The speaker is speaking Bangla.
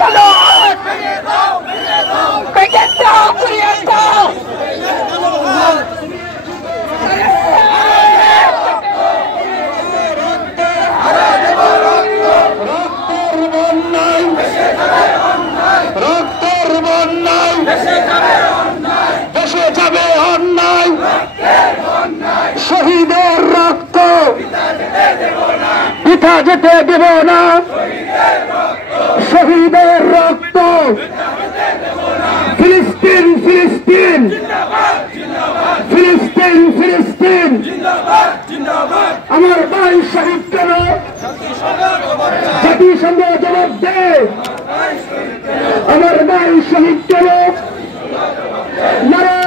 কালো ভেঙে দাও ঘুরিয়ে দাও রক্তের বন্যায় দেশে যাবে অন্যায় শহীদের রক্ত পিতা যেতে দেব না শহীদের রক্ত ফিলিস্তিন ফিলিস্তিন ফিলিস্তিন ফিলিস্তিন আমার ভাই শহীদ কেন জাতিসংঘ জবাব দে আমার ভাই শহীদ কেন নারা